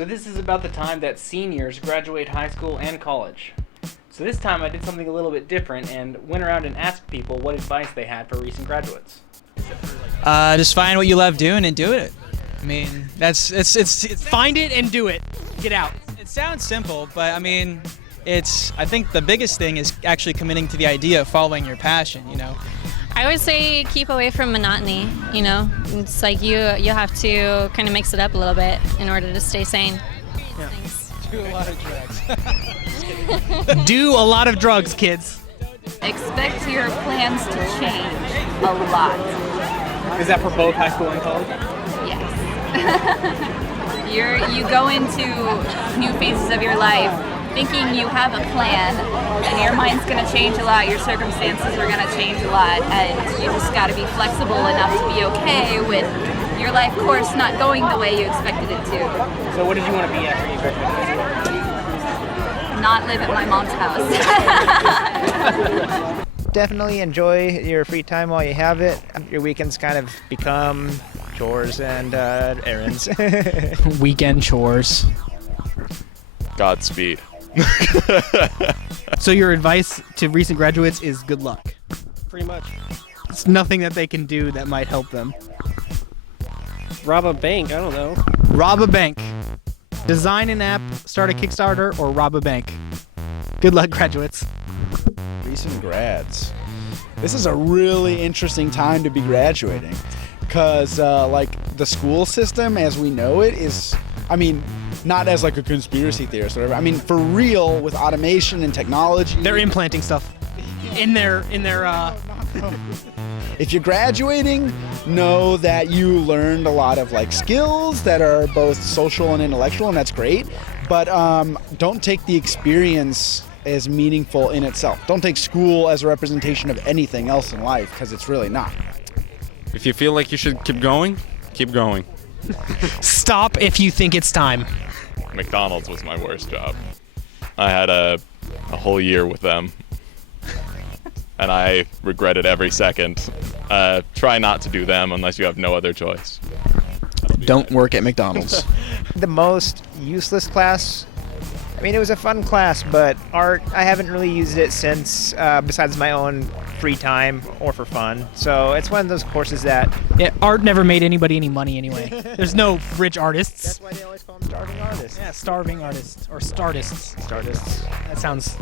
So this is about the time that seniors graduate high school and college. So this time I did something a little bit different and went around and asked people what advice they had for recent graduates. Just find what you love doing and do it. I mean, it's Find it and do it. Get out. it sounds simple, but I mean, I think the biggest thing is actually committing to the idea of following your passion, you know. I would say keep away from monotony, you know. It's like you have to kind of mix it up a little bit in order to stay sane. Yeah. Thanks. Do a lot of drugs. Do a lot of drugs, kids. Expect your plans to change a lot. Is that for both high school and college? Yes. You go into new phases of your life thinking you have a plan, and your mind's going to change a lot, your circumstances are going to change a lot, and you just got to be flexible enough to be okay with your life course not going the way you expected it to. So what did you want to be after you graduated? Not live at my mom's house. Definitely enjoy your free time while you have it. Your weekends kind of become chores and errands. Weekend chores. Godspeed. So your advice to recent graduates is good luck. Pretty much. It's nothing that they can do that might help them. Rob a bank, I don't know. Rob a bank. Design an app, start a Kickstarter, or rob a bank. Good luck, graduates. Recent grads. This is a really interesting time to be graduating because like the school system as we know it is, I mean, not as like a conspiracy theorist or whatever. I mean, for real, with automation and technology. They're implanting stuff in their If you're graduating, know that you learned a lot of like skills that are both social and intellectual, and that's great. But don't take the experience as meaningful in itself. Don't take school as a representation of anything else in life, because it's really not. If you feel like you should keep going, keep going. Stop if you think it's time. McDonald's was my worst job. I had a whole year with them, and I regretted every second. Try not to do them unless you have no other choice. Don't work at McDonald's. The most useless class, I mean, it was a fun class, but art, I haven't really used it since, besides my own free time or for fun. So it's one of those courses that... Yeah, art never made anybody any money anyway. There's no rich artists. That's why they always call them starving artists. Yeah, starving artists or startists. Startists. That sounds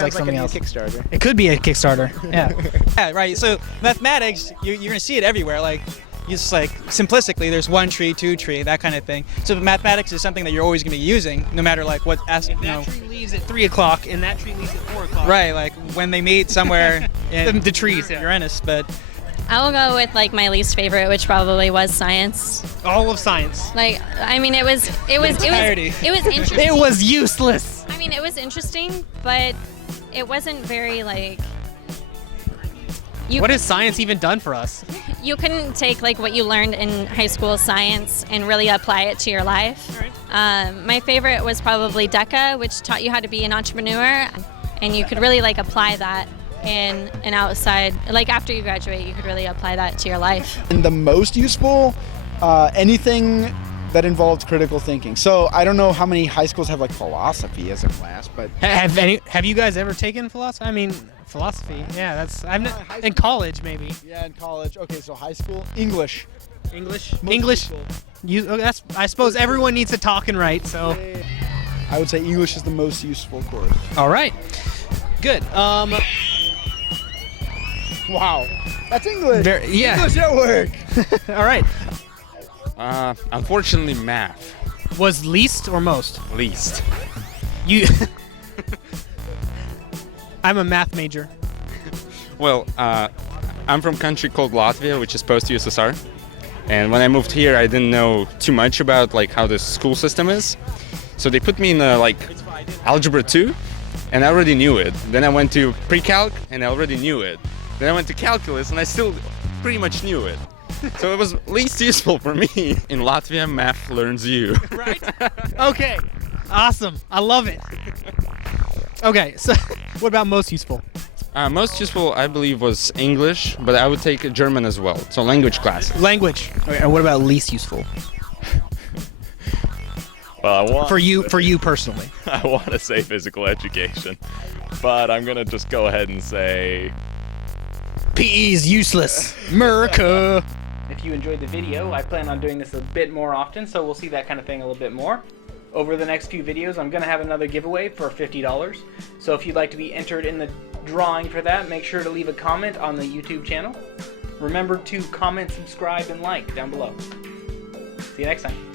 like something a else. Kickstarter. It could be a Kickstarter. Yeah. Yeah, right. So mathematics, you're going to see it everywhere. Like, just like simplistically, there's one tree, two tree, that kind of thing. So mathematics is something that you're always going to be using, no matter like what. If that tree leaves at 3 o'clock and that tree leaves at 4 o'clock. Right, like when they meet somewhere in The trees, yeah. Uranus, but I will go with like my least favorite, which probably was science. All of science. Like, I mean, it was entirety. it was interesting. It was useless. I mean, it was interesting, but it wasn't very like. What has science even done for us? You couldn't take like what you learned in high school science and really apply it to your life. My favorite was probably DECA, which taught you how to be an entrepreneur, and you could really like apply that in an outside, like after you graduate, you could really apply that to your life. And the most useful, anything that involved critical thinking. So I don't know how many high schools have like philosophy as a class, but Have you guys ever taken philosophy? I mean, philosophy. Yeah, in college maybe. yeah, in college. Okay, so high school, English. English. Most English. useful. I suppose everyone needs to talk and write. So. I would say English is the most useful course. All right. Good. Wow, that's English. Yeah. English at work. All right. Unfortunately, math. Was least or most? Least. You. I'm a math major. Well, I'm from a country called Latvia, which is post-USSR. And when I moved here, I didn't know too much about like how the school system is. So they put me in like Algebra 2, and I already knew it. Then I went to Pre-Calc, and I already knew it. Then I went to Calculus, and I still pretty much knew it. So it was least useful for me. In Latvia, math learns you. Right? Okay. Awesome. I love it. Okay, so what about most useful? Most useful, I believe, was English, but I would take German as well. So language classes. Language. Okay, and what about least useful? Well, I want For you personally. I want to say physical education, but I'm gonna just go ahead and say PE is useless. America. If you enjoyed the video, I plan on doing this a bit more often, so we'll see that kind of thing a little bit more. Over the next few videos, I'm going to have another giveaway for $50. So if you'd like to be entered in the drawing for that, make sure to leave a comment on the YouTube channel. Remember to comment, subscribe, and like down below. See you next time.